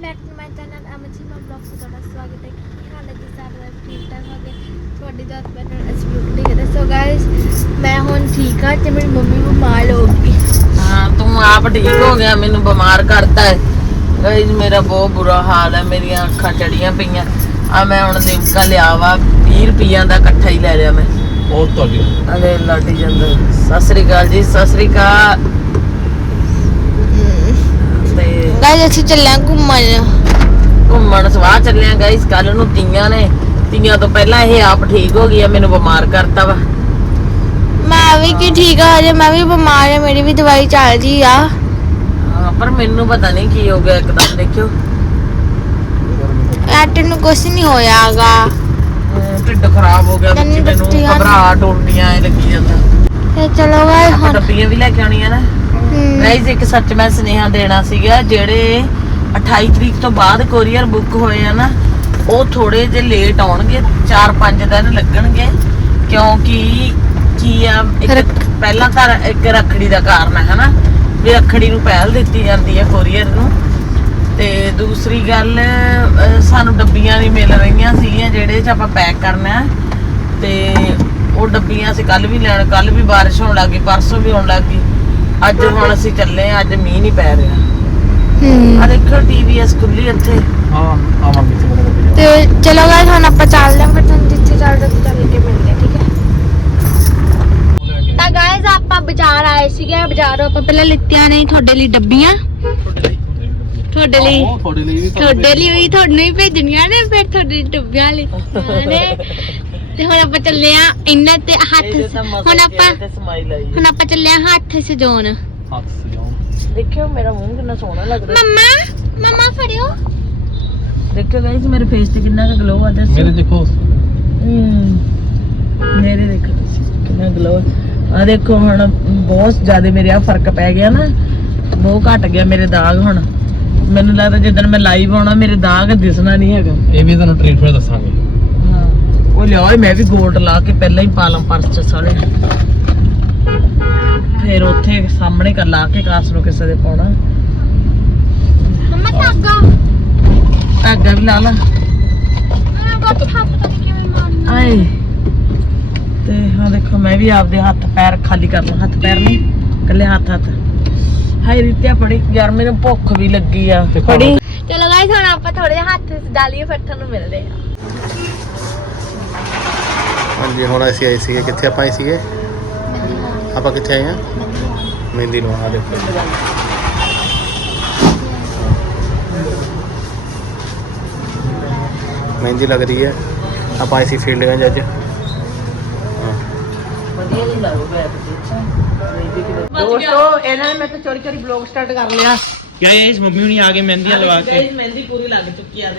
Back to my channel ਅਮਚੀਮਾ blogs ਵਿੱਚ ਤੁਹਾਡਾ ਸਵਾਗਤ ਹੈ ਕੀ ਹਾਲ ਹੈ ਜੀ ਸਾਰਿਆਂ ਦਾ ਠੀਕ ਠਾਕ ਹੋਗੇ ਤੁਹਾਡੀ ਦਾਤ ਬੈਨਰ ਐਬਸੋਲੂਟਲੀ ਹੈ ਸੋ ਗਾਇਸ ਮੈਂ ਹੁਣ ਠੀਕ ਹਾਂ ਤੇ ਮੇਰੀ ਮੰਮੀ ਬਿਮਾਰ ਹੋ ਗਈ। ਹਾਂ ਤੂੰ ਆਪ ਠੀਕ ਹੋ ਗਿਆ ਮੈਨੂੰ ਬਿਮਾਰ ਕਰਤਾ ਹੈ। ਗਾਇਜ਼ ਮੇਰਾ ਬਹੁਤ ਬੁਰਾ ਹਾਲ ਹੈ ਮੇਰੀਆਂ ਅੱਖਾਂ ਚੜੀਆਂ ਪਈਆਂ। ਆ ਮੈਂ ਹੁਣ ਲਿਮਕਾ ਲਿਆ ਵਾ 20 ਰੁਪਈਆਂ ਦਾ ਇਕੱਠਾ ਹੀ ਲੈ ਲਿਆ ਮੈਂ। ਬਹੁਤ ਤੁਹਾਡੀ ਅਰੇ ਲਾਡੀ ਜਾਂਦਾ ਸਤਿ ਸ੍ਰੀ ਅਕਾਲ ਜੀ ਸਤਿ ਸ੍ਰੀ ਅਕਾਲ ਤੇ ਗਾਇਸ ਅਸੀਂ ਚੱਲੇ ਘੁੰਮਣ। ਘੁੰਮਣ ਸਵਾਹ ਚੱਲੇ ਆ ਗਾਇਸ ਕੱਲ ਨੂੰ ਤੀਆਂ ਨੇ। ਤੀਆਂ ਤੋਂ ਪਹਿਲਾਂ ਇਹ ਆਪ ਠੀਕ ਹੋ ਗਈ ਆ ਮੈਨੂੰ ਬਿਮਾਰ ਕਰਤਾ ਵਾ। ਮੈਂ ਵੀ ਕੀ ਠੀਕ ਆ ਹਜੇ ਮੈਂ ਵੀ ਬਿਮਾਰ ਹਾਂ ਮੇਰੀ ਵੀ ਦਵਾਈ ਚੱਲ ਜੀ ਆ। ਪਰ ਮੈਨੂੰ ਪਤਾ ਨਹੀਂ ਕੀ ਹੋ ਗਿਆ ਇੱਕਦਮ ਦੇਖਿਓ। ਐਟ ਨੂੰ ਕੁਛ ਨਹੀਂ ਹੋਇਆਗਾ। ਢਿੱਡ ਖਰਾਬ ਹੋ ਗਿਆ ਮੈਨੂੰ। ਘਬਰਾਹਟ ਉਲਟੀਆਂ ਲੱਗੀ ਜਾਂਦਾ। ਤੇ ਚਲੋ ਗਾਇਸ ਹੁਣ ਡੱਬੀਆਂ ਵੀ ਲੈ ਕੇ ਆਉਣੀਆਂ ਨਾ। ਗਾਇਜ਼ ਇੱਕ ਸੱਚ ਮੈਂ ਸੁਨੇਹਾ ਦੇਣਾ ਸੀਗਾ ਜਿਹੜੇ 28 ਤਰੀਕ ਤੋਂ ਬਾਅਦ ਕੋਰੀਅਰ ਬੁੱਕ ਹੋਏ ਆ ਨਾ ਉਹ ਥੋੜੇ ਜਿਹੇ ਲੇਟ ਆਉਣਗੇ 4-5 ਦਿਨ ਲੱਗਣਗੇ ਕਿਉਂਕਿ ਕੀ ਆ ਇੱਕ ਪਹਿਲਾਂ ਤਾਂ ਇੱਕ ਰੱਖੜੀ ਦਾ ਕਾਰਨ ਹੈ ਹਨਾ? ਵੀ ਰੱਖੜੀ ਨੂੰ ਪਹਿਲ ਦਿੱਤੀ ਜਾਂਦੀ ਹੈ ਕੋਰੀਅਰ ਨੂੰ। ਤੇ ਦੂਸਰੀ ਗੱਲ ਸਾਨੂੰ ਡੱਬੀਆਂ ਨਹੀਂ ਮਿਲ ਰਹੀਆਂ ਸੀਗੀਆਂ ਜਿਹੜੇ ਚ ਆਪਾਂ ਪੈਕ ਕਰਨਾ ਤੇ ਉਹ ਡੱਬੀਆਂ ਅਸੀਂ ਕੱਲ ਵੀ ਲੈਣ ਕੱਲ ਵੀ ਬਾਰਿਸ਼ ਹੋਣ ਲੱਗੀ ਪਰਸੋਂ ਵੀ ਹੋਣ ਲੱਗੀ ਅੱਜ ਹੁਣ ਅਸੀਂ ਚੱਲੇ ਆ ਅੱਜ ਮੀਂਹ ਨਹੀਂ ਪੈ ਰਿਹਾ। ਹਮ, ਆ ਦੇਖੋ ਟੀਵੀਐਸ ਖੁੱਲੀ ਇੱਥੇ। ਹਾਂ ਆਵਾਂਗੇ ਤੇ ਚਲੋ ਗਾਇਸ ਹੁਣ ਆਪਾਂ ਚੱਲਦੇ ਹਾਂ ਫਿਰ ਤੁਹਾਨੂੰ ਜਿੱਥੇ ਚੱਲਦੇ ਉੱਥੇ ਚੱਲ ਕੇ ਮਿਲਦੇ ਹਾਂ ਠੀਕ ਹੈ? ਤਾਂ ਗਾਇਸ ਆਪਾਂ ਬਾਜ਼ਾਰ ਆਏ ਸੀਗੇ ਬਾਜ਼ਾਰੋਂ ਆਪਾਂ ਪਹਿਲਾਂ ਲਿੱਤੀਆਂ ਨੇ ਤੁਹਾਡੇ ਲਈ ਡੱਬੀਆਂ। ਤੁਹਾਡੇ ਲਈ ਤੁਹਾਡੇ ਲਈ ਵੀ ਤੁਹਾਡੇ ਲਈ ਵੀ ਤੁਹਾਨੂੰ ਹੀ ਭੇਜਣੀਆਂ ਨੇ ਫਿਰ ਤੁਹਾਡੇ ਡੱਬੀਆਂ ਲਿੱਤੀਆਂ ਨੇ। ਤੇ ਹੁਣ ਆਪਾਂ ਚੱਲੇ ਆ ਇਹਨਾਂ ਤੇ ਹੱਥ ਹੁਣ ਆਪਾਂ ਸਮਾਈਲ ਆਈ। ਹੁਣ ਆਪਾਂ ਚੱਲੇ ਆ ਹੱਥ ਸਜਾਉਣ। ਹੱਥ ਦੇਖਿਓ ਮੇਰਾ ਮੂੰਹ ਕਿੰਨਾ ਸੋਹਣਾ ਲੱਗਦਾ। ਮੰਮਾ ਮੰਮਾ ਫੜਿਓ। ਦੇਖਿਓ ਗਾਇਸ ਮੇਰੇ ਫੇਸ ਤੇ ਕਿੰਨਾ ਕੁ ਗਲੋ ਆ ਦੱਸੋ ਮੇਰੇ ਦੇਖੋ। ਮੇਰੇ ਦੇਖੋ ਤੁਸੀਂ ਕਿੰਨਾ ਗਲੋ ਆ। ਦੇਖੋ ਹੁਣ ਬਹੁਤ ਜ਼ਿਆਦਾ ਮੇਰੇ ਆ ਫ਼ਰਕ ਪੈ ਗਿਆ ਨਾ। ਬਹੁਤ ਘਟ ਗਿਆ ਮੇਰੇ ਦਾਗ ਹੁਣ। ਮੈਨੂੰ ਲੱਗਦਾ ਜਦੋਂ ਮੈਂ ਲਾਈਵ ਆਉਣਾ ਮੇਰੇ ਦਾਗ ਦਿਸਣਾ ਨਹੀਂ ਹੈਗਾ। ਇਹ ਵੀ ਤੁਹਾਨੂੰ ਟ੍ਰੀਟਮੈਂਟ ਦੱਸਾਂਗੇ। ਉਹ ਲਿਆ ਮੈਂ ਵੀ ਗੋਲਡ ਲਾ ਕੇ ਪਹਿਲਾਂ ਹੀ ਪਾ ਲਾਂ ਪਰਸ ਚ ਸਾਰੇ ਫਿਰ ਉੱਥੇ ਸਾਹਮਣੇ ਕਰ ਲਾ ਕੇ ਕਾਸ ਨੂੰ ਕਿਸੇ ਦੇ ਪਾਉਣਾ। ਮੰਮਾ ਧਾਗਾ। ਧਾਗਾ ਵੀ ਲਾ ਲਾ। ਆਏ। ਤੇ ਹਾਂ ਦੇਖੋ ਮੈਂ ਵੀ ਆਪਦੇ ਹੱਥ ਪੈਰ ਖਾਲੀ ਕਰ ਲਾਂ। ਹੱਥ ਪੈਰ ਨਹੀਂ ਇਕੱਲੇ ਹੱਥ ਹੱਥ। ਹਾਏ ਰਿਤਿਆ ਬੜੀ ਯਾਰ ਮੈਨੂੰ ਭੁੱਖ ਵੀ ਲੱਗੀ ਆ। ਬੜੀ ਚਲੋ ਗਾਇਸ ਹੁਣ ਆਪਾਂ ਥੋੜੇ ਜਿਹਾ ਹੱਥ ਲਈਏ ਫਿਰ ਤੁਹਾਨੂੰ ਮਿਲਦੇ ਆ ਹਾਂਜੀ ਹੁਣ ਅਸੀਂ ਆਏ ਸੀਗੇ ਕਿੱਥੇ ਆਪਾਂ ਆਏ ਸੀਗੇ ਆਪਾਂ ਕਿੱਥੇ ਆਏ ਆ ਮਹਿੰਦੀ ਨੂੰ ਆ ਦੇਖੋ ਮਹਿੰਦੀ ਲੱਗ ਰਹੀ ਹੈ ਆਪਾਂ ਆਏ ਸੀ ਫੀਲਡ ਗੰਜ ਅੱਜ ਹਾਂ ਵਧੀਆ ਨਹੀਂ ਲੱਗਦਾ ਦੋਸਤੋ ਇਹਨਾਂ ਨੇ ਮੇਰੇ ਤੋਂ ਚੋਰੀ ਚੋਰੀ ਬਲੌਗ ਸਟਾਰਟ ਕਰ ਲਿਆ क्या ये इस मम्मी हुनी आगे मेहंदियां लगा के ਗਾਇਸ ਮਹਿੰਦੀ ਪੂਰੀ ਲੱਗ ਚੁੱਕੀ ਆ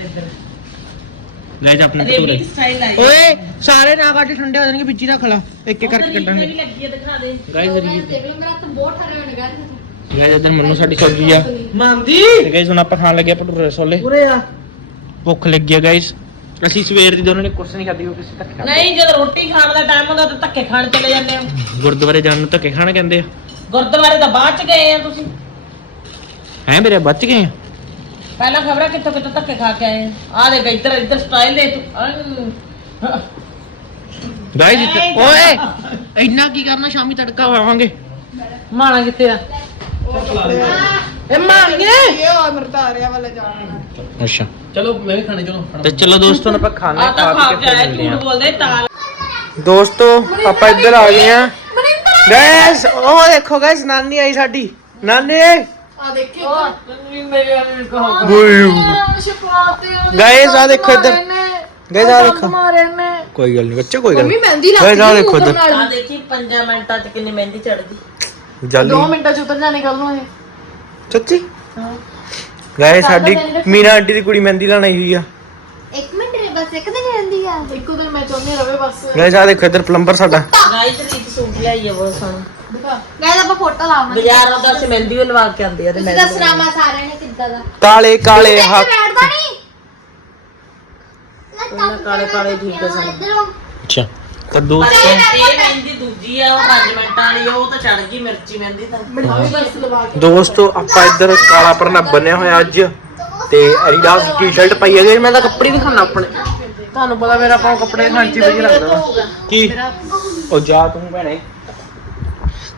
ਗਾਇਸ ਆਪਣੇ ਅਰੇਬਿਕ ਸਟਾਈਲ ਓਏ ਸਾਰੇ ਨਾ ਕੱਢ ਠੰਡੇ ਹੋ ਜਾਣਗੇ ਵਿੱਚ ਹੀ ਰੱਖ ਇੱਕ ਇੱਕ ਕਰਕੇ ਕੱਢਾਂਗੇ ਲੱਗੀ ਆ ਦਿਖਾ ਦੇ। ਗਾਇਸ ਰੀਲ ਦੇਖ ਲਓ ਮੇਰਾ ਹੱਥ ਬਹੁਤ ਠਰੇ ਹੋਣ ਗਾਇਸ। ਗਾਇਸ ਇਧਰ ਮੰਨੂ ਸਾਡੀ ਸਬਜ਼ੀ ਆ। ਮੰਦੀ ਗਾਇਸ ਹੁਣ ਆਪਾਂ ਖਾਣ ਲੱਗੇ ਭਟੂਰੇ ਆ। ਭੁੱਖ ਲੱਗੀ ਆ ਗਾਇਸ। ਅਸੀਂ ਸਵੇਰ ਦੀ ਦੋਨਾਂ ਨੇ ਕੁਛ ਨਹੀਂ ਖਾਦੀ ਕਿਉਂਕਿ ਅਸੀਂ ਧੱਕੇ ਖਾਂਦੇ ਨਹੀਂ ਜਦੋਂ ਰੋਟੀ ਖਾਣ ਦਾ ਟਾਈਮ ਹੁੰਦਾ ਤਾਂ ਧੱਕੇ ਖਾਣ ਚਲੇ ਜਾਂਦੇ ਆ ਗੁਰਦੁਆਰੇ ਜਾਣ ਨੂੰ ਧੱਕੇ ਖਾਣਾ ਕਹਿੰਦੇ ਆ। ਗੁਰਦੁਆਰੇ ਤਾਂ ਬਾਅਦ ਚ ਗਏ ਆ ਤੁਸੀਂ। ਹੈ ਮੇਰੇ ਬਚ ਗਏ ਆ? ਪਹਿਲਾਂ ਖਬਰਾਂ ਕਿੱਥੋਂ ਕਿੱਥੋਂ ਧੱਕੇ ਖਾ ਕੇ ਆਏ? ਆ ਦੇਖ ਇੱਧਰ ਇੱਧਰ ਸਟਾਈਲ ਦੇ ਤੂੰ। ਅੰ। ਗਾइस ਓਏ! ਇੰਨਾ ਕੀ ਕਰਨਾ ਸ਼ਾਮੀ ਤੜਕਾ ਵਾਵਾਂਗੇ ਮਾਣਾ ਕਿੱਥੇ ਆ? ਇਹ ਮਾਣੀਏ ਅੱਛਾ। ਚਲੋ ਮੈਂ ਵੀ ਖਾਣੇ ਚਲੋ ਤੇ ਚਲੋ ਦੋਸਤੋ ਆਪਾਂ ਖਾਣੇ ਆ ਤਾਂ ਖਾ ਕੇ ਆਇਆ ਝੂਠ ਬੋਲਦੇ ਤਾਲ। ਦੋਸਤੋ ਆਪਾਂ ਇੱਧਰ ਆ ਗਏ ਆ ਗਾਇਸ ਉਹ ਦੇਖੋ ਗਾਇਸ ਨਾਨੀ ਆਈ ਸਾਡੀ। ਨਾਨੀ! ਗਾਇਸ ਆ ਦੇਖੋ ਇੱਧਰ। ਗਾਇਸ ਆ ਦੇਖੋ। ਕੋਈ ਗੱਲ ਨਹੀਂ ਬੱਚੇ ਕੋਈ ਗੱਲ ਨਹੀਂ। ਮਹਿੰਦੀ ਗਾਇਸ ਆ ਦੇਖੋ ਇੱਧਰ। ਆ ਦੇਖੀ 5 ਮਿੰਟਾਂ ਚ ਕਿੰਨੀ ਮਹਿੰਦੀ ਚੜਦੀ ਜਲਦੀ 2 ਮਿੰਟਾਂ ਚ ਉਤਰ ਜਾਣੇ ਕੱਲ ਨੂੰ ਇਹ। ਸੱਚੀ? ਗਾਇਸ ਸਾਡੀ ਮੀਨਾ ਆਂਟੀ ਦੀ ਕੁੜੀ ਮਹਿੰਦੀ ਲਾਣ ਆਈ ਹੋਈ ਆ। ਇੱਕ ਮਿੰਟ ਰੇ ਬਸ ਇੱਕ ਦਿਨ ਰਹਿੰਦੀ ਆ। ਇੱਕੋ ਦਿਨ ਮੈਂ ਚਾਹੁੰਦੀ ਰਵੇ ਬਸ। ਗਾਇਸ ਆ ਦੇਖੋ ਇੱਧਰ ਪਲੰਬਰ ਸਾਡਾ। ਗਾਇਸ ਰੀਤ ਸੂਟ ਲਿਆਈ ਆ ਬਹੁਤ ਸੋਹਣਾ। ਗਾਇਸ ਆਪਾਂ ਫੋਟੋ ਲਾਵਾਂਗੇ। ਬਾਜ਼ਾਰੋਂ ਤਾਂ ਅਸੀਂ ਮਹਿੰਦੀ ਵੀ ਲਵਾ ਕੇ ਆਂਦੇ ਆ ਤੇ ਤੁਸੀਂ ਮਹਿੰਦੀ ਦੱਸਣਾ ਮੈਂ ਸਾਰਿਆਂ ਨੇ ਕਿੱਦਾਂ ਦਾ? ਕਾਲੇ ਕਾਲੇ ਹੱਥ। ਬੈਠਦਾ ਨਹੀਂ। ਉਹਨਾਂ ਕਾਲੇ ਕਾਲੇ ਠੀਕ ਆ ਸਾਨੂੰ ਅੱਛਾ ਤਾਂ ਪਰ ਦੋਸਤੋ ਇਹ ਮਹਿੰਦੀ ਦੂਜੀ ਆ ਉਹ 5 ਮਿੰਟਾਂ ਵਾਲੀ ਆ, ਉਹ ਤਾਂ ਚੜ ਗਈ ਮਿਰਚੀ ਮਹਿੰਦੀ ਤਾਂ। ਦੋਸਤੋ ਆਪਾਂ ਇੱਧਰ ਕਾਲਾ ਪਰਨਾ ਬੰਨਿਆ ਹੋਇਆ ਅੱਜ ਤੇ ਐਡੀਡਾਸ ਟੀ-ਸ਼ਰਟ ਪਾਈ ਹੈ ਗਾਇਸ ਮੈਂ ਤਾਂ ਕੱਪੜੇ ਦਿਖਾਉਣਾ ਆਪਣੇ। ਤੁਹਾਨੂੰ ਪਤਾ ਮੇਰਾ ਆਪਾਂ ਕੱਪੜੇ ਖਾਣ ਚ ਵਧੀਆ ਲੱਗਦਾ ਵਾ ਕੀ? ਉਹ ਜਾ ਤੂੰ ਭੈਣੇ।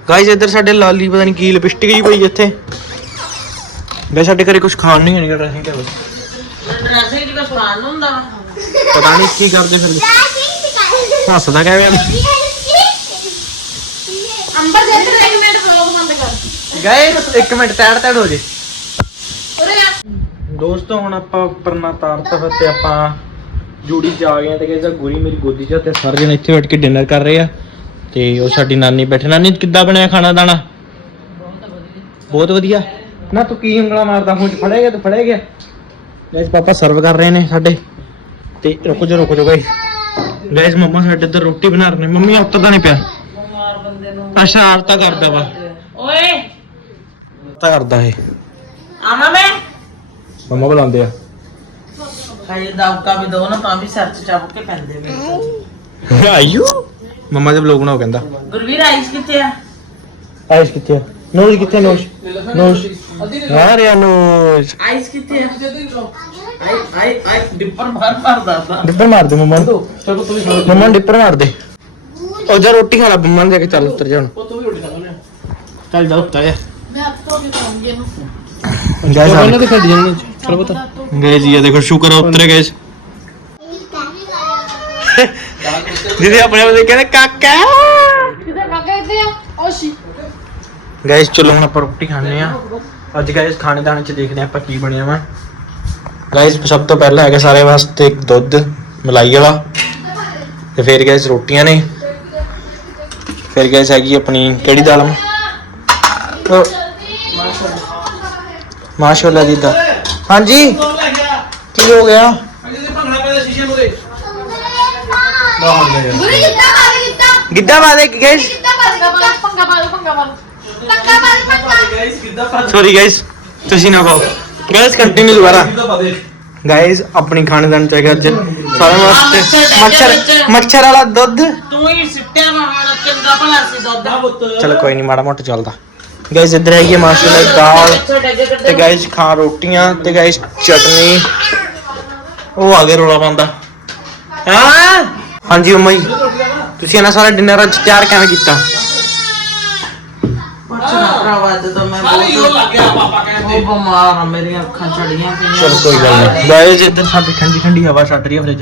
ਗਾਇਸ ਇੱਧਰ ਸਾਡੇ ਲਾਲੀ ਪਤਾ ਨਹੀਂ ਕੀ ਲਿਪਸਟਿਕ ਜੀ ਪਈ ਇੱਥੇ ਗਾਇਸ ਸਾਡੇ ਘਰੇ ਕੁਝ ਖਾਣ ਨਹੀਂ ਹੈਗਾ ਡਰੈਸਿੰਗ ਟੇਬਲ ਡਰੈਸਿੰਗ ਚ ਕੁਝ ਖਾਣ ਨੂੰ ਹੁੰਦਾ ਵਾ। ਪਤਾ ਨਹੀਂ ਕੀ ਕਰਦੇ ਫਿਰ। ਹੱਸਦਾ ਕਿਵੇਂ ਆ? ਅੰਬਰ ਦੇ ਤੇ ਇੱਕ ਮਿੰਟ ਵਲੌਗ ਬੰਦ ਕਰ। ਗਾਇਸ ਇੱਕ ਮਿੰਟ ਟੈੜ ਟੈੜ ਹੋ ਜੇ। ਉਰੇ ਆ। ਦੋਸਤੋ ਹੁਣ ਆਪਾਂ ਉੱਪਰ ਨਾ ਤਾਰਤਾ ਤੇ ਆਪਾਂ ਜੂੜੀ ਚ ਆ ਗਏ ਆ ਤੇ ਕਹਿੰਦਾ ਗੁਰੀ ਮੇਰੀ ਗੋਦੀ 'ਚ ਆ ਤੇ ਸਾਰੇ ਜਣੇ ਇੱਥੇ ਬੈਠ ਕੇ ਡਿਨਰ ਕਰ ਰਹੇ ਆ ਤੇ ਉਹ ਸਾਡੀ ਨਾਨੀ ਬੈਠੇ। ਨਾਨੀ ਕਿੱਦਾਂ ਬਣਿਆ ਖਾਣਾ ਦਾਣਾ? ਬਹੁਤ ਵਧੀਆ ਨਾ ਤੂੰ ਕੀ ਉਂਗਲਾ ਮਾਰਦਾ? ਹੁਣ ਫੜਿਆ ਗਿਆ ਤੂੰ ਫੜਿਆ ਗਿਆ? ਗਾਇਸ ਪਾਪਾ ਸਰਵ ਕਰ ਰਹੇ ਨੇ ਸਾਡੇ। ਤੇ ਰੁਕੋ ਜੋ ਰੁਕੋ ਜੋ ਗਾਇਸ ਗਾਇਸ ਮੰਮਾ ਸਾਡੇ ਇੱਧਰ ਰੋਟੀ ਬਣਾ ਰਹੇ ਨੇ। ਮੰਮੀ ਉੱਤਰਦਾ ਨਹੀਂ ਪਿਆ। ਬਿਮਾਰ ਬੰਦੇ ਨੂੰ ਅੱਛਾ ਆਰਤਾ ਕਰਦਾ ਵਾ। ਓਏ। ਆਰਤਾ ਕਰਦਾ ਇਹ। ਆਵਾਂ ਮੈਂ। ਮੰਮਾ ਬੁਲਾਉਂਦੇ ਆ। ਹਜੇ ਦਵਕਾ ਵੀ ਦੋ ਨਾ ਤਾਂ ਵੀ ਸਿਰ ਚ ਚੱਪ ਕੇ ਪੈਂਦੇ ਨੇ ਆਯੂ ਮੰਮਾ ਬਣਾਓ ਕਹਿੰਦਾ। ਗੁਰਵੀਰ ਆਈਸ ਕਿੱਥੇ ਆ? ਆਇਸ਼ ਕਿੱਥੇ ਆ? ਨੋਸ਼ ਕਿੱਥੇ ਆ ਨੋਸ਼? ਨੋਸ਼? ਹਾਂ ਰਿਆ ਨੋਸ਼। ਆਈਸ ਕਿੱਥੇ ਆ? ਆਈ ਆਈ ਆਈ ਡਿੱਪਰ ਮਾਰ ਮਾਰਦਾ ਤਾ ਡਿੱਪਰ ਮਾਰ ਦੇ ਮੰਮਾ ਨੂੰ। ਮੰਮਾ ਨੂੰ ਡਿੱਪਰ ਮਾਰ ਦੇ। ਉਹ ਜਾ ਰੋਟੀ ਖਾ ਲੈ ਮੰਮਾ ਨੂੰ ਦੇ ਕੇ ਚੱਲ ਉੱਤਰ ਜਾ ਹੁਣ ਚੱਲ ਜਾ ਉੱਤਰ ਜਾ। ਮੈਂ ਆਪ ਤੋਂ ਵੀ ਖਾਉਂਗੀ ਇਹਨੂੰ। ਗਾਇਸ ਉਹਨਾਂ ਦੇ ਖੜ ਜਾਣੇ ਚਲੋ ਪਤਾ। ਗਾਇਸ ਇਹ ਦੇਖੋ ਸ਼ੁਕਰ ਆ ਉਤਰੇ ਗਾਇਸ ਦੀਦੀ ਆਪਣੇ ਆਪ ਦੇ ਕਹਿੰਦੇ ਕਾਕਾ! ਕਿਤੇ ਕਾਕਾ ਇੱਥੇ ਆ? ਓਸ਼ੀ ਗਾਇਸ ਚਲੋ ਹੁਣ ਆਪਾਂ ਰੋਟੀ ਖਾਣੇ ਆ ਅੱਜ ਗਾਇਸ ਖਾਣੇ ਦਾਣੇ ਚ ਦੇਖਦੇ ਆ ਆਪਾਂ ਕੀ ਬਣਿਆ ਵਾ। ਗਾਇਸ ਸਭ ਤੋਂ ਪਹਿਲਾਂ ਹੈਗਾ ਸਾਰੇ ਵਾਸਤੇ ਇੱਕ ਦੁੱਧ ਮਲਾਈ ਵਾਲਾ। ਤੇ ਫਿਰ ਗਾਇਸ ਰੋਟੀਆਂ ਨੇ। ਫਿਰ ਗਾਇਸ ਹੈਗੀ ਆਪਣੀ ਕਿਹੜੀ ਦਾਲ। ਉਹ ਮਾਸ਼ਾਅੱਲਾ ਜੀ ਦਾ। ਹਾਂਜੀ? ਕੀ ਹੋ ਗਿਆ? ਗੁਰੀ ਕਿੱਦਾਂ ਮਾਰ ਗਿੱਧਾ। ਗਾਇਸ ਮਾਰ ਪੰਗਾ ਪੰਗਾ ਪੰਗਾ ਸੌਰੀ ਗਾਇਸ ਤੁਸੀਂ ਨਾ ਕਹੋ ਗਾਇਸ ਕੰਟੀਨਿਊ ਦੁਬਾਰਾ। ਗਾਇਸ ਆਪਣੀ ਖਾਣੇਦਾਨ ਚ ਹੈਗਾ ਅੱਜ। ਸਾਰਿਆਂ ਵਾਸਤੇ ਮੱਛਰ ਮੱਛਰ ਵਾਲਾ ਦੁੱਧ। ਤੂੰ ਹੀ ਸਿੱਟਿਆ ਵਾ ਹੁਣ ਚੰਗਾ ਭਲਾ ਸੀ ਦੁੱਧ। ਚਲ ਕੋਈ ਨਹੀਂ ਮਾੜਾ ਮੋਟਾ ਚੱਲਦਾ। ਗਾਇਸ ਇੱਧਰ ਹੈਗੀ ਮਾਸ਼ਾਅੱਲਾ ਦਾਲ ਤੇ ਗਾਇਸ ਖਾ ਰੋਟੀਆਂ ਤੇ ਗਾਇਸ ਚਟਨੀ। ਉਹ ਆ ਗਏ ਰੋਲਾ ਪਾਉਂਦਾ। ਹਾਂ? ਹਾਂਜੀ ਮੰਮਾ ਜੀ। ਤੁਸੀਂ ਇਹਨਾਂ ਸਾਰਾ ਡਿਨਰ ਅੱਜ ਤਿਆਰ ਕਿਵੇਂ ਕੀਤਾ? ਭਰਾਵਾ ਜਦੋਂ ਮੈਂ ਬਹੁਤ ਲੱਗ ਗਿਆ ਪਾਪਾ ਕਹਿੰਦੇ। ਉਹ ਬਿਮਾਰ ਆ ਮੇਰੀਆਂ ਅੱਖਾਂ ਚੜੀਆਂ ਪਈਆਂ। ਚਲ ਕੋਈ ਗੱਲ ਨਹੀਂ। ਗਾਇਸ ਇੱਧਰ ਸਾਡੀ ਠੰਡੀ ਠੰਡੀ ਹਵਾ ਛੱਡ ਰਹੀ ਹੈ ਫ੍ਰਿਜ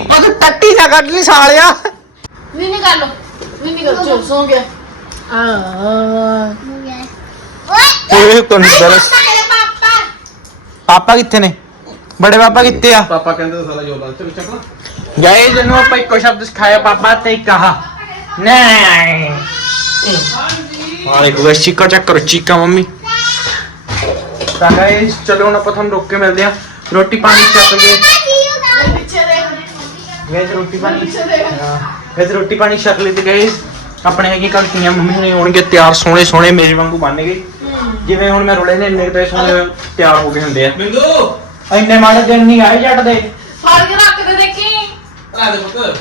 ਉਹ ਤੂੰ ਟੱਟੀ ਨਾ ਕੱਢ ਲਈ ਸਾਲਿਆ। ਨਹੀਂ ਨਹੀਂ ਕਰ ਨਹੀਂ ਨਹੀਂ ਕਰ ਚੋ ਸੌਂ ਗਿਆ। ਆ ਓਏ ਕੋਣ ਦਰਸ ਪਾਪਾ ਪਾਪਾ। ਕਿੱਥੇ ਨੇ? ਬੜੇ ਪਾਪਾ ਕਿੱਥੇ ਆ? ਪਾਪਾ ਕਹਿੰਦੇ ਤਾਂ ਸਾਲਾ ਜੋਲਾ ਚੱਲ ਚੱਕ ਗਾਇਸ ਇਹਨੂੰ ਆਪਾਂ ਇੱਕੋ ਸ਼ਬਦ ਸਿਖਾਇਆ ਪਾਪਾ ਤੇ ਕਹਾ। ਨਹੀਂ। ਹਾਂ ਦੇਖੋ ਗਾਇਸ ਚੀਕਾ ਚੈੱਕ ਕਰੋ ਚੀਕਾ ਮੰਮੀ। ਤਾਂ ਗਾਇਸ ਚਲੋ ਹੁਣ ਆਪਾਂ ਤੁਹਾਨੂੰ ਰੋਕ ਕੇ ਮਿਲਦੇ ਆ ਰੋਟੀ ਪਾਣੀ ਛਕ ਕੇ ਪਿੱਛੇ ਦੇਖ ਗਾਇਸ ਰੋਟੀ ਪਾਣੀ ਪਿੱਛੇ ਦੇਖ ਗਾਇਸ ਰੋਟੀ ਪਾਣੀ ਛਕ ਲਈ ਤੇ ਗਾਇਸ। ਆਪਣੇ ਹੈਗੇ ਕੰਟੀਆਂ ਮੰਮੀ ਹੁਣੇ ਹੋਣਗੇ ਤਿਆਰ ਸੋਹਣੇ ਸੋਹਣੇ ਮੇਰੇ ਵਾਂਗੂ ਬਣ ਗਏ। ਜਿਵੇਂ ਹੁਣ ਮੈਂ ਰੋਲੇ ਨੇ ਇੰਨੇ ਤੇ ਸੋਹਣੇ ਤਿਆਰ ਹੋ ਗਏ ਹੁੰਦੇ ਆ। ਬਿੰਦੂ! ਇੰਨੇ ਮਾੜੇ ਦਿਨ ਨਹੀਂ ਆਏ ਜੱਟ ਦੇ। ਫੜ ਕੇ ਰੱਖ ਦੇ ਦੇਖੀ। ਆ ਦੇ ਪੁੱਤ।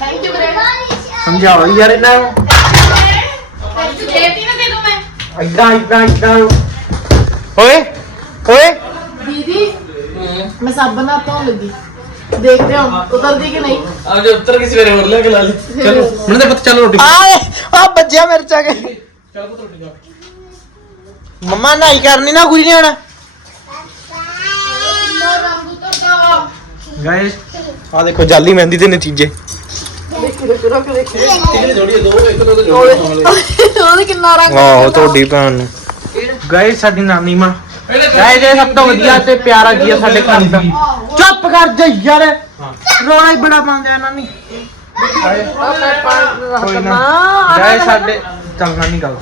ਥੈਂਕ ਯੂ ਵੀਰੇ। ਸਮਝਾਓ ਯਾਰ ਇਹਨਾਂ ਨੂੰ। ਦੇਤੀ ਨਾ ਦੇ ਦੂੰ ਮੈਂ। ਇਦਾਂ ਇਦਾਂ ਇਦਾਂ ਓਏ ਓਏ। ਦੀਦੀ ਮੈਂ ਸਾਬਣ ਨਾਲ ਧੋਣ ਲੱਗੀ। ਦੇਖਦੇ ਹਾਂ ਉਤਰਦੀ ਕਿ ਨਹੀਂ? ਆ ਜੇ ਉੱਤਰ ਕੇ ਸਵੇਰੇ ਹੋਰ ਲੈ ਕੇ ਲਾ ਲਈ। ਚਲੋ ਮੈਨੂੰ ਤਾਂ ਪਤਾ ਚੱਲ ਰੋਟੀ ਆਏ ਆ ਬੱਜਿਆ ਮਿਰਚਾ ਕੇ। ਚੱਲ ਪੁੱਤ ਰੋਟੀ ਖਾ। ਮੰਮਾ ਨਾਈ ਕਰਨੀ ਨਾ ਗੁਰੀ ਨੇ ਹੁਣ। ਕਿੰਨਾ ਰੰਗ ਉਤਰਦਾ। ਗਾਇਸ ਆ ਦੇਖੋ ਜਾਲੀ ਮਹਿੰਦੀ ਦੇ ਨਤੀਜੇ। ਕਿਹਨੇ ਜੋੜੀ ਦੋ ਇੱਕ ਦੋ ਤੇ ਜੋੜੀ ਉਹਦੇ ਕਿੰਨਾ ਰੰਗ ਵਾਹ ਤੁਹਾਡੀ ਭੈਣ ਨੂੰ। ਗਾਇਸ ਸਾਡੀ ਨਾਨੀ ਮਾਂ। ਗਾਇਸ ਇਹ ਸਭ ਤੋਂ ਵਧੀਆ ਤੇ ਪਿਆਰਾ ਜੀ ਆ ਸਾਡੇ ਘਰ ਦਾ? ਚੁੱਪ ਕਰ ਜਾ ਯਾਰ। ਰੋਣਾ ਹੀ ਬੜਾ ਪਾਉਂਦੇ ਕੋਈ ਨਾ। ਗਾਇਸ ਸਾਡੇ ਚੱਲ ਨਾਨੀ ਗੱਲ।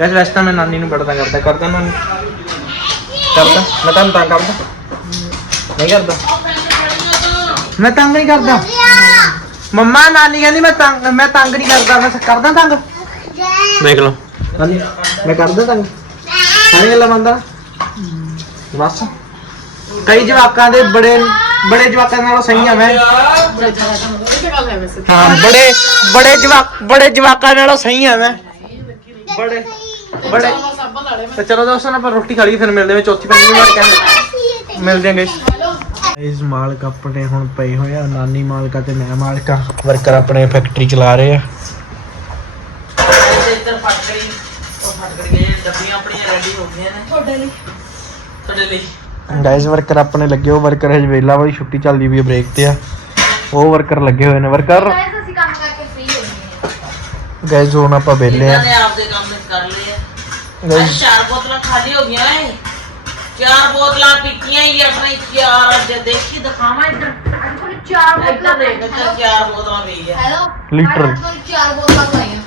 ਗਾਇਸ ਵੈਸੇ ਤਾਂ ਮੈਂ ਨਾਨੀ ਨੂੰ ਬੜਾ ਤੰਗ ਕਰਦਾ। ਕਰਦਾ ਨਾਨੀ। ਕਰਦਾ। ਮੈਂ ਤੁਹਾਨੂੰ ਤੰਗ ਕਰਦਾ। ਨਹੀਂ ਕਰਦਾ। ਮੈਂ ਤੰਗ ਨਹੀਂ ਕਰਦਾ। ਮੰਮਾ ਨਾਨੀ ਕਹਿੰਦੀ ਮੈਂ ਤੰਗ ਮੈਂ ਤੰਗ ਨਹੀਂ ਕਰਦਾ। ਮੈਂ ਕਰਦਾ ਤੰਗ? ਦੇਖ ਲਓ ਨਾਨੀ ਮੈਂ ਕਰਦਾ ਤੰਗ। ਸਾਰੀ ਗੱਲਾਂ ਮੰਨਦਾ? ਬਸ। ਕਈ ਜਵਾਕਾਂ ਦੇ ਬੜੇ ਬੜੇ ਜਵਾਕਾਂ ਨਾਲੋਂ ਸਹੀ ਆ ਮੈਂ। ਹੈ ਬੜੇ ਬੜੇ ਜਵਾਕ ਬੜੇ ਜਵਾਕਾਂ ਨਾਲੋਂ ਸਹੀ ਆ ਮੈਂ। ਬੜੇ ਬੜੇ। ਤੇ ਚਲੋ ਦੋਸਤੋ ਆਪਾਂ ਰੋਟੀ ਖਾ ਲਈ ਫਿਰ ਮਿਲਦੇ ਹਾਂ ਚੌਥੀ ਪੰਜਵੀਂ ਵਾਰ ਕਹਿੰਦੇ। ਮਿਲਦੇ ਹਾਂ ਗਾਇਸ ਇਸ ਮਾਲਕ ਆਪਣੇ ਹੁਣ ਪਏ ਹੋਏ ਆ ਨਾਨੀ ਮਾਲਕਾ ਤੇ ਮੈਂ ਮਾਲਕਾ ਵਰਕਰ ਆਪਣੇ ਫੈਕਟਰੀ ਚਲਾ ਰਹੇ ਆ। ਤੇ ਇੱਧਰ ਫਟਕੜੀ ਉਹ ਫਟਕੜੀ ਦੇ ਡੱਬੀਆਂ ਆਪਣੀਆਂ ਰੈਡੀ ਹੋ ਗਈਆਂ ਨੇ। ਤੁਹਾਡੇ ਲਈ। ਤੁਹਾਡੇ ਲਈ। ਗਾਇਸ ਵਰਕਰ ਆਪਣੇ ਲੱਗੇ ਹੋ ਵਰਕਰ ਹਜੇ ਵੇਲਾ ਵਾਲੀ ਛੁੱਟੀ ਚੱਲਦੀ ਵੀ ਬ੍ਰੇਕ ਤੇ ਆ। ਉਹ ਵਰਕਰ ਲੱਗੇ ਹੋਏ ਨੇ ਵਰਕਰ ਗਾਇਸ ਅਸੀਂ ਕੰਮ ਕਰਕੇ ਫ੍ਰੀ ਹੋ ਗਏ ਹਾਂ ਗਾਇਸ ਹੁਣ ਆਪਾਂ ਵੇਲੇ ਇਹਨਾਂ ਆ ਨੇ ਆਪਦੇ ਕੰਮ ਕਰ ਲਏ ਆ। ਅੱਜ ਗਾਇਸ ਚਾਰ ਬੋਤਲਾਂ ਖਾਲੀ ਹੋ ਗਈਆਂ ਏ। ਚਾਰ ਬੋਤਲਾਂ ਪੀਤੀਆਂ ਹੀ ਆਪਣੀ ਚਾਰ ਅੱਜ ਦੇਖੀ ਦਿਖਾਵਾਂ ਇੱਧਰ। ਅੱਜ ਕੋਲ ਚਾਰ ਇੱਧਰ ਦੇਖ ਇੱਧਰ ਚਾਰ ਬੋਤਲਾਂ ਪਈ ਆ। Hello litre. ਅੱਜ ਕੋਲ ਚਾਰ ਬੋਤਲਾਂ ਪਾਈਆਂ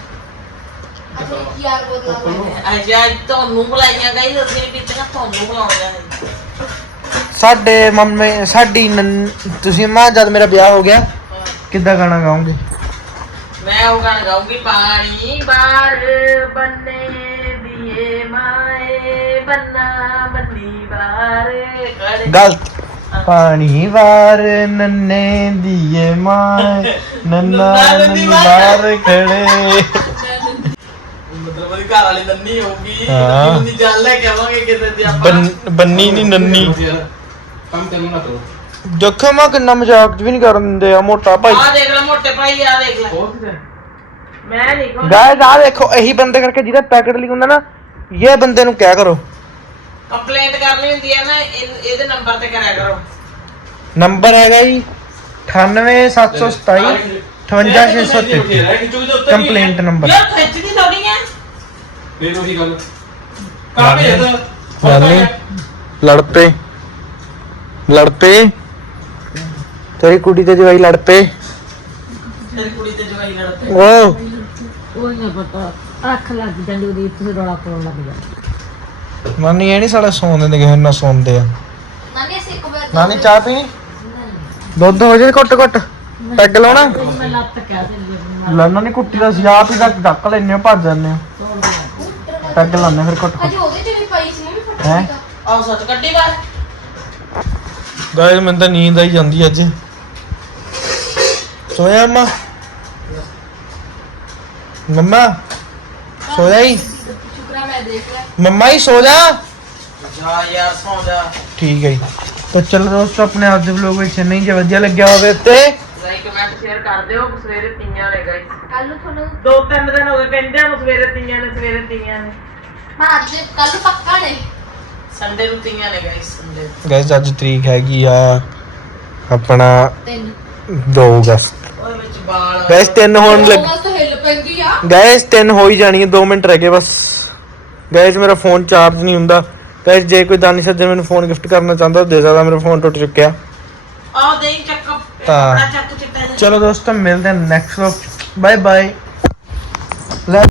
ਅੱਜ ਕੋਲ ਚਾਰ ਬੋਤਲਾਂ ਪਾਈਆਂ ਅੱਜ ਅੱਜ ਤੁਹਾਨੂੰ ਬੁਲਾਈਆਂ ਗਈ ਅਸੀਂ ਨਹੀਂ ਪੀਤੀਆਂ ਤੁਹਾਨੂੰ ਬੁਲਾਉਣੀਆਂ ਨੇ। ਸਾਡੇ ਮੰਮੀ ਸਾਡੀ ਨੰਨ- ਤੁਸੀਂ ਮਾਂ ਜਦ ਮੇਰਾ ਵਿਆਹ ਹੋ ਗਿਆ ਕਿੱਦਾਂ ਗਾਣਾ ਗਾਉਂਗੇ ਮੈਂ ਉਹ ਗਾਣਾ ਗਾਉਂਗੀ ਪਾਣੀ ਬਾਰ ਬੰਨੇ ਦੀਏ ਮਾਏ ਬੰਨਾ ਬੰਨੀ ਬਾਰ ਗਲਤ। ਪਾਣੀ ਵਾਰ ਨੰਨੇ ਦੀਏ ਮਾਂ ਨੰਨਾ ਨੰਨੀ ਵਾਰ ਖੜੇ। ਮਤਲਬ ਉਹਦੀ ਘਰ ਵਾਲੀ ਨੰਨੀ ਹੋਊਗੀ ਹਾਂ। ਨੰਨੀ ਲੈ ਕੇ ਆਵਾਂਗੇ ਕਿਤੇ ਤੇ ਆਪਾਂ। ਬੰਨ- ਬੰਨੀ ਨਹੀਂ ਨੰਨੀ। ਕੰਮ ਤੈਨੂੰ ਨਾ ਕਰੋ ਜਖਮਾ ਕਿੰਨਾ ਮਜ਼ਾਕ ਵੀ ਨਹੀਂ ਕਰਨ ਦਿੰਦੇ ਆ ਮੋਟਾ ਭਾਈ। ਆ ਦੇਖ ਲੈ ਮੋਟੇ ਭਾਈ ਆ ਦੇਖ ਲੈ। ਮੈਂ ਨਹੀਂ ਕੋ ਗਾਇਸ ਆ ਦੇਖੋ ਇਹੀ ਬੰਦੇ ਕਰਕੇ ਜਿਹਦਾ ਪੈਕੇਟ ਲਿਖ ਹੁੰਦਾ ਨਾ ਇਹ ਬੰਦੇ ਨੂੰ ਕਿਆ ਕਰੋ। ਕੰਪਲੇਂਟ ਕਰਨੀ ਹੁੰਦੀ ਹੈ ਨਾ ਇਹ- ਇਹਦੇ ਨੰਬਰ ਤੇ ਕਰਿਆ ਕਰੋ। ਨੰਬਰ ਹੈਗਾ ਜੀ 98727 58633 ਕੰਪਲੇਂਟ ਨੰਬਰ ਯਾਰ ਖਿੱਚਦੀ ਥੋੜੀ ਹੈ। ਫੇਰ ਉਹੀ ਗੱਲ। ਕਾ ਭੇਜਦਾ ਨਾਨੀ ਲੜ ਪਏ। ਲੜ ਪਏ। ਤੇਰੀ ਕੁੜੀ ਤੇ ਜਵਾਈ ਲੜ ਪਏ। ਤੇਰੀ ਕੁੜੀ ਤੇ ਜਵਾਈ ਲੜਦੇ ਓ ਉਹ ਨਹੀਂ ਪਤਾ ਅੱਖ ਲੱਗ ਜਾਂਦੀ ਉਹਦੀ ਤੁਸੀਂ ਰੌਲਾ ਪਾਉਣ ਲੱਗ ਜਾਂਦੇ ਨਾਨੀ ਇਹ ਨਹੀਂ ਸਾਲਾ ਸੌਣ ਦਿੰਦੇ ਕਿਸੇ ਨਾਲ ਸੌਂਦੇ ਆ। ਨਾਨੀ ਅਸੀਂ ਇੱਕ ਵਾਰ ਨਾਨੀ ਚਾਹ ਪੀਣੀ ਦੁੱਧ ਹੋ ਜੇ ਘੁੱਟ ਘੁੱਟ ਪੈਗ ਲਾਉਣਾ? ਮੈਂ ਲੱਤ ਕਹਿ ਦਿੰਦੀ ਲੰਨਾ ਨਹੀਂ ਕੁੱਟੀ ਦਾ ਸੀ ਆਪ ਹੀ ਤੱਕ ਡੱਕ ਲੈਨੇ ਹੋ ਭੱਜ ਜਾਂਦੇ ਹੋ। ਪੈਗ ਲਾਉਂਦੇ ਫਿਰ ਘੁੱਟ ਅਜੇ ਉਹਦੇ ਚ ਵੀ ਪਈ ਸੀ ਮੈਂ ਵੀ ਫਟ ਸੱਚ ਕੱਢੀ ਬਾਹਰ। ਗਾਇਸ ਮੈਨੂੰ ਤਾਂ ਨੀਂਦ ਆਈ ਜਾਂਦੀ ਅੱਜ। ਸੋਇਆ ਅੰਮਾ? ਮੰਮਾ? ਸੋਇਆ ਹੀ? ਸ਼ੁਕਰਾ ਮੈਂ ਦੇਖ ਲਿਆ ਮੰਮਾ ਹੀ ਸੋ ਜਾ। ਜਾ ਯਾਰ ਸੌਂ ਜਾ। ਠੀਕ ਹੈ ਜੀ। ਤਾਂ ਚਲੋ ਦੋਸਤੋ ਆਪਣੇ ਆਪ ਦੇ ਵਲੋਗ ਵਿੱਚ ਨਹੀਂ ਜੇ ਵਧੀਆ ਲੱਗਿਆ ਹੋਵੇ ਤੇ ਲਾਈਕ ਕਮੈਂਟ ਸ਼ੇਅਰ ਕਰ ਦਿਓ। ਸਵੇਰੇ ਤੀਆਂ ਨੇ ਗਾਇਸ। ਕੱਲ ਨੂੰ ਤੁਹਾਨੂੰ ਦੋ ਤਿੰਨ ਦਿਨ ਹੋ ਗਏ ਕਹਿੰਦਿਆਂ ਨੂੰ ਸਵੇਰੇ ਤੀਆਂ ਨੇ ਸਵੇਰੇ ਤੀਆਂ ਨੇ। ਹਾਂ ਅੱਜ ਕੱਲ ਪੱਕਾ ਨੇ ਸੰਡੇ ਨੂੰ ਤੀਆਂ ਨੇ ਗਾਇਸ ਸੰਡੇ ਗਾਇਸ ਅੱਜ ਤਰੀਕ ਹੈਗੀ ਆ ਆਪਣਾ ਤਿੰਨ। 2 ਅਗਸਤ। ਉਹਦੇ ਵਿੱਚ ਬਾਲ ਗਾਇਸ 3 ਹੋਣ ਲੱਗ ਬਸ ਹਿੱਲ ਪੈਂਦੀ ਆ। ਗਾਇਸ 3 ਹੋ ਹੀ ਜਾਣੀ ਹੈ 2 ਮਿੰਟ ਰਹਿ ਗਏ ਬਸ। ਗਾਇਸ ਮੇਰਾ ਫੋਨ ਚਾਰਜ ਨਹੀਂ ਹੁੰਦਾ। ਗਾਇਸ ਜੇ ਕੋਈ ਦਾਨੀ ਸੱਜਣ ਮੈਨੂੰ ਫੋਨ ਗਿਫਟ ਕਰਨਾ ਚਾਹੁੰਦਾ ਦੇ ਸਕਦਾ ਮੇਰਾ ਫੋਨ ਟੁੱਟ ਚੁੱਕਿਆ। ਆਹ ਦੇਈ ਚੱਕ ਤਾਂ- ਚੱਕ ਚਿੱਟਾ ਜਿਹਾ। ਚਲੋ ਦੋਸਤੋ ਮਿਲਦੇ ਹਾਂ ਨੈਕਸਟ ਵਲੌਗ ਬਾਏ ਬਾਏ ਲੈ